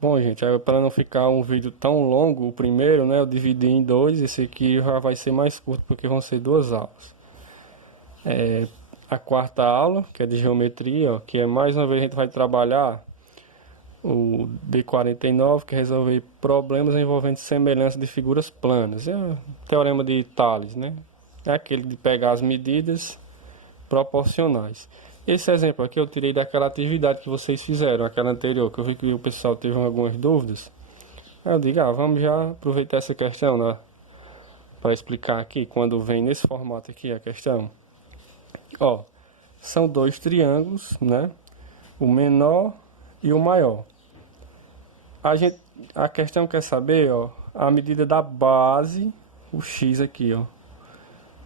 Bom, gente, para não ficar um vídeo tão longo, o primeiro, né, eu dividi em dois. Esse aqui já vai ser mais curto porque vão ser duas aulas. A quarta aula, que é de geometria, ó, que é mais uma vez a gente vai trabalhar o D49, que é resolver problemas envolvendo semelhança de figuras planas. É o teorema de Thales, né? É aquele de pegar as medidas proporcionais. Esse exemplo aqui eu tirei daquela atividade que vocês fizeram, aquela anterior, que eu vi que o pessoal teve algumas dúvidas. Aí eu digo, vamos já aproveitar essa questão, né, para explicar aqui, quando vem nesse formato aqui a questão. Ó, são dois triângulos, né? O menor e o maior. A questão quer saber, ó, a medida da base, o x aqui, ó.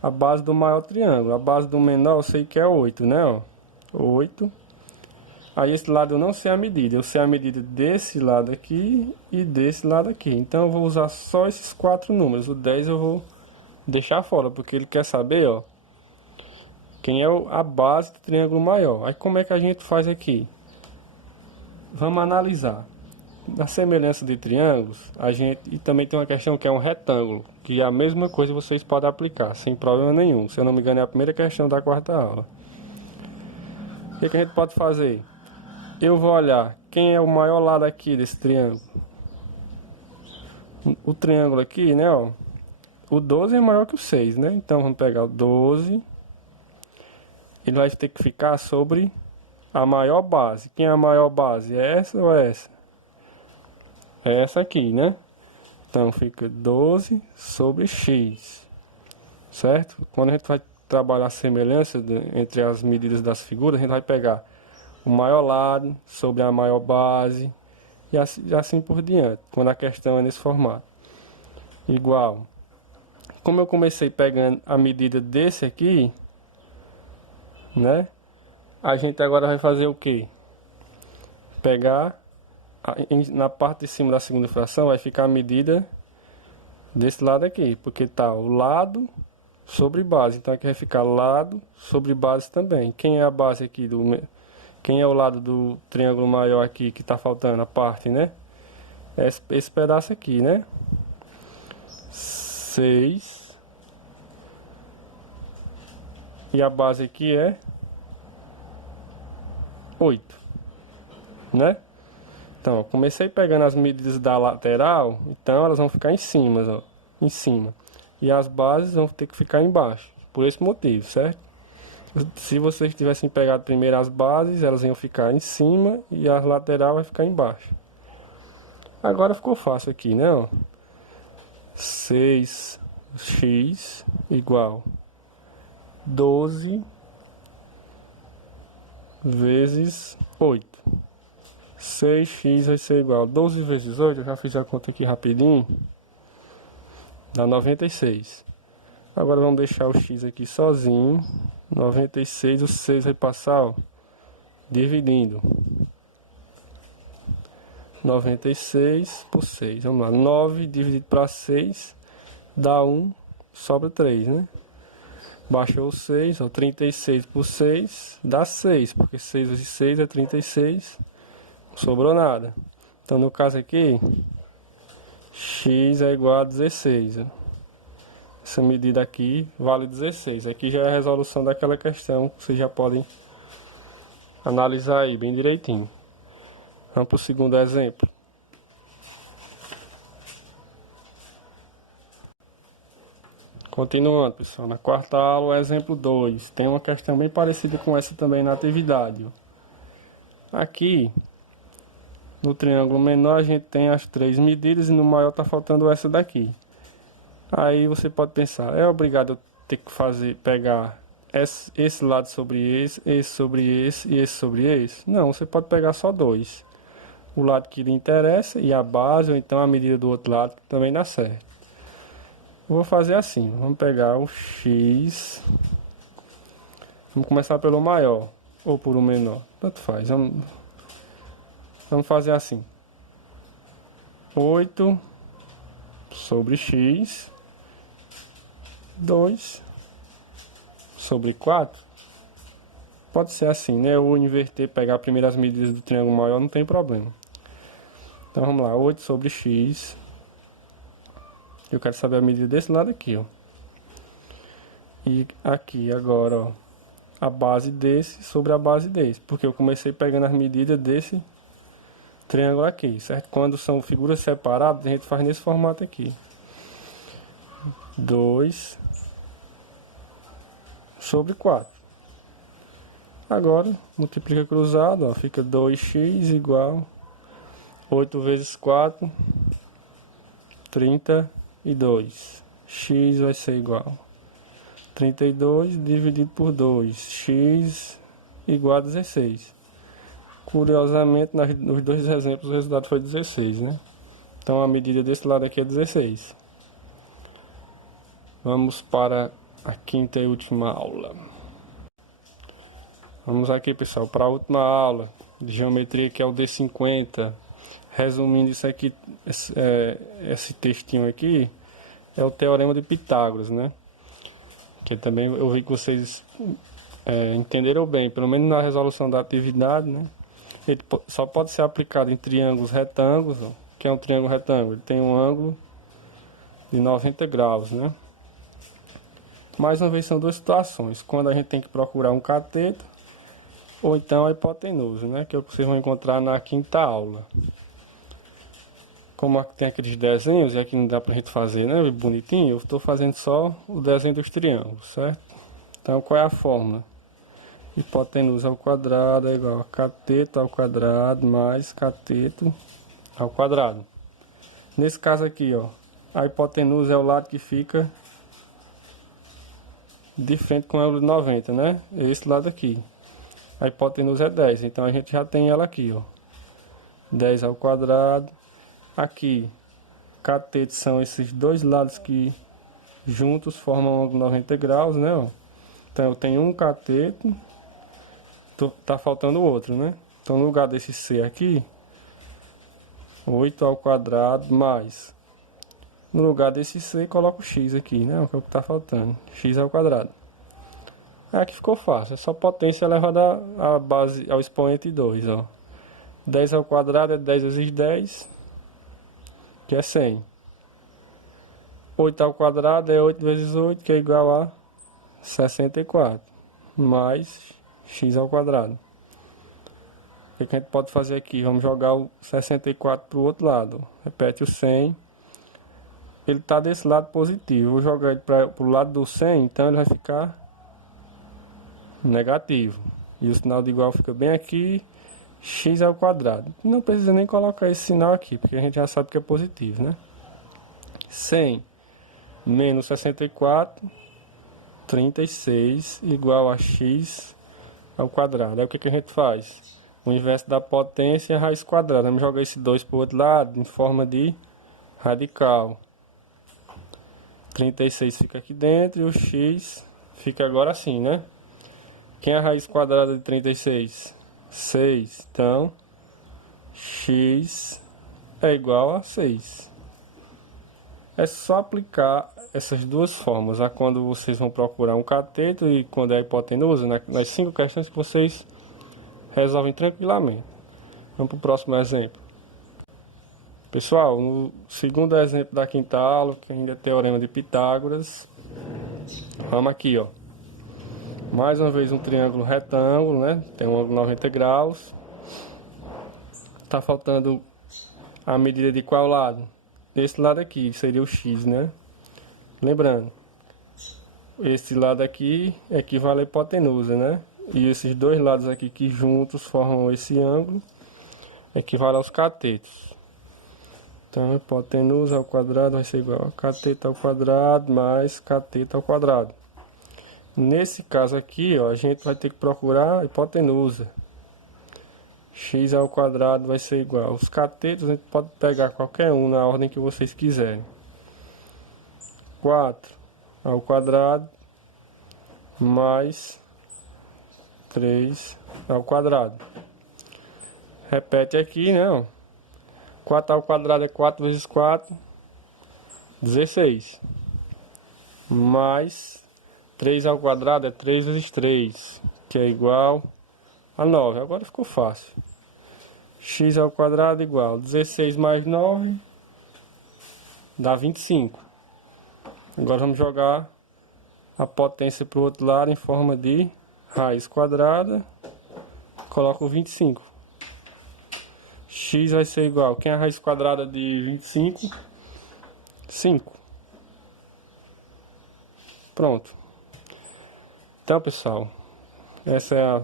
A base do maior triângulo. A base do menor eu sei que é 8, né, ó? 8. Aí esse lado eu não sei a medida. Eu sei a medida desse lado aqui e desse lado aqui. Então eu vou usar só esses quatro números. O 10 eu vou deixar fora, porque ele quer saber, ó, quem é a base do triângulo maior. Aí como é que a gente faz aqui? Vamos analisar. Na semelhança de triângulos, e também tem uma questão que é um retângulo, que é a mesma coisa vocês podem aplicar, sem problema nenhum. Se eu não me engano, é a primeira questão da quarta aula. O que a gente pode fazer? Eu vou olhar quem é o maior lado aqui desse triângulo. O triângulo aqui, né, ó, o 12 é maior que o 6, né? Então vamos pegar o 12. Ele vai ter que ficar sobre a maior base. Quem é a maior base? É essa ou é essa? É essa aqui, né? Então fica 12 sobre x, certo? Quando a gente vai trabalhar a semelhança entre as medidas das figuras, a gente vai pegar o maior lado sobre a maior base e assim por diante, quando a questão é nesse formato. Igual. Como eu comecei pegando a medida desse aqui, né? A gente agora vai fazer o quê? Pegar na parte de cima da segunda fração vai ficar a medida desse lado aqui, porque tá o lado sobre base, então aqui vai ficar lado sobre base também. Quem é a base aqui quem é o lado do triângulo maior aqui que tá faltando a parte, né? Esse pedaço aqui, né? 6. E a base aqui é 8, né? Então, ó, comecei pegando as medidas da lateral, então elas vão ficar em cima, ó, em cima. E as bases vão ter que ficar embaixo, por esse motivo, certo? Se vocês tivessem pegado primeiro as bases, elas iam ficar em cima e a lateral vai ficar embaixo. Agora ficou fácil aqui, né? Ó. 6x igual 12 vezes 8. 6x vai ser igual a 12 vezes 8, eu já fiz a conta aqui rapidinho, dá 96. Agora vamos deixar o x aqui sozinho, 96, o 6 vai passar, ó, dividindo. 96 por 6, vamos lá, 9 dividido para 6, dá 1, sobra 3, né? Baixou o 6, ó, 36 por 6, dá 6, porque 6 vezes 6 é 36. Não sobrou nada. Então no caso aqui, x é igual a 16. Essa medida aqui vale 16. Aqui já é a resolução daquela questão que vocês já podem analisar aí bem direitinho. Vamos para o segundo exemplo. Continuando, pessoal, na quarta aula, exemplo 2. Tem uma questão bem parecida com essa também na atividade. Aqui no triângulo menor a gente tem as três medidas e no maior está faltando essa daqui. Aí você pode pensar, é obrigado a ter que pegar esse lado sobre esse sobre esse e esse sobre esse? Não, você pode pegar só dois. O lado que lhe interessa e a base, ou então a medida do outro lado, que também dá certo. Eu vou fazer assim, vamos pegar o x, vamos começar pelo maior, ou por o menor, tanto faz. Vamos fazer assim, 8 sobre x, 2 sobre 4. Pode ser assim, né? Ou inverter, pegar primeiro as medidas do triângulo maior, não tem problema. Então vamos lá, 8 sobre x. Eu quero saber a medida desse lado aqui, ó. E aqui agora, ó, a base desse sobre a base desse, porque eu comecei pegando as medidas desse triângulo aqui, certo? Quando são figuras separadas, a gente faz nesse formato aqui. 2 sobre 4. Agora, multiplica cruzado, ó, fica 2x igual 8 vezes 4, 32. X vai ser igual 32 dividido por 2, x igual a 16. Curiosamente, nos dois exemplos, o resultado foi 16, né? Então, a medida desse lado aqui é 16. Vamos para a quinta e última aula. Vamos aqui, pessoal, para a última aula de geometria, que é o D50. Resumindo isso aqui, esse textinho aqui é o Teorema de Pitágoras, né? Que também eu vi que vocês entenderam bem, pelo menos na resolução da atividade, né? Ele só pode ser aplicado em triângulos retângulos, ó, que é um triângulo retângulo, ele tem um ângulo de 90 graus, né? Mais uma vez, são duas situações, quando a gente tem que procurar um cateto, ou então a hipotenusa, né? Que é o que vocês vão encontrar na quinta aula. Como tem aqueles desenhos, e aqui não dá pra gente fazer, né, bonitinho, eu estou fazendo só o desenho dos triângulos, certo? Então, qual é a fórmula? Hipotenusa ao quadrado é igual a cateto ao quadrado mais cateto ao quadrado. Nesse caso aqui, ó, a hipotenusa é o lado que fica de frente com o ângulo de 90, né? Esse lado aqui. A hipotenusa é 10, então a gente já tem ela aqui, ó. 10 ao quadrado. Aqui, cateto são esses dois lados que juntos formam um ângulo 90 graus, né? Ó. Então eu tenho um cateto, tá faltando o outro, né? Então no lugar desse C aqui, 8 ao quadrado mais. No lugar desse C, coloco o x aqui, né? Que é o que tá faltando, x ao quadrado. Aqui ficou fácil, é só potência elevada à base, ao expoente 2, ó. 10 ao quadrado é 10 vezes 10, que é 100. 8 ao quadrado é 8 vezes 8, que é igual a 64, mais x ao quadrado. O que a gente pode fazer aqui? Vamos jogar o 64 para o outro lado. Repete o 100. Ele está desse lado positivo. Vou jogar ele para o lado do 100, então ele vai ficar negativo. E o sinal de igual fica bem aqui, x ao quadrado. Não precisa nem colocar esse sinal aqui, porque a gente já sabe que é positivo, né? 100 menos 64, 36, igual a x ao quadrado. Aí o que a gente faz? O inverso da potência é a raiz quadrada. Vamos jogar esse 2 para o outro lado, em forma de radical. 36 fica aqui dentro e o x fica agora assim, né? Quem é a raiz quadrada de 36? 6. Então, x é igual a 6. É só aplicar essas duas formas, a quando vocês vão procurar um cateto e quando é a hipotenusa, nas 5 questões que vocês resolvem tranquilamente. Vamos para o próximo exemplo. Pessoal, no segundo exemplo da quinta aula, que ainda é Teorema de Pitágoras, vamos aqui, ó. Mais uma vez um triângulo retângulo, né? Tem um ângulo 90 graus. Tá faltando a medida de qual lado? Esse lado aqui, seria o x, né? Lembrando, esse lado aqui equivale à hipotenusa, né? E esses dois lados aqui que juntos formam esse ângulo equivale aos catetos. Então, hipotenusa ao quadrado vai ser igual a cateto ao quadrado mais cateto ao quadrado. Nesse caso aqui, ó, a gente vai ter que procurar a hipotenusa. X ao quadrado vai ser igual. Os catetos a gente pode pegar qualquer um na ordem que vocês quiserem. 4 ao quadrado mais 3 ao quadrado. Repete aqui, né? 4 ao quadrado é 4 vezes 4, 16. Mais 3 ao quadrado é 3 vezes 3, que é igual a 9. Agora ficou fácil. x ao quadrado igual 16 mais 9 dá 25. Agora vamos jogar a potência para o outro lado em forma de raiz quadrada. Coloco o 25. X vai ser igual. Quem é a raiz quadrada de 25? 5. Pronto. Então, pessoal, essa é a...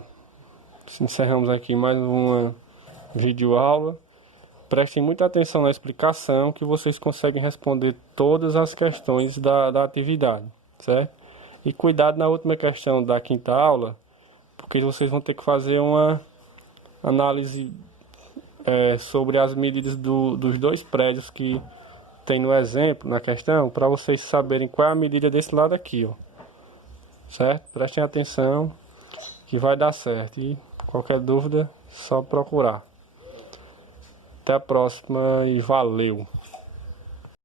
encerramos aqui mais uma videoaula. Prestem muita atenção na explicação, que vocês conseguem responder todas as questões da atividade, certo? E cuidado na última questão da quinta aula, porque vocês vão ter que fazer uma análise sobre as medidas dos dois prédios que tem no exemplo, na questão, para vocês saberem qual é a medida desse lado aqui, ó. Certo? Prestem atenção que vai dar certo. E qualquer dúvida, só procurar. Até a próxima e valeu!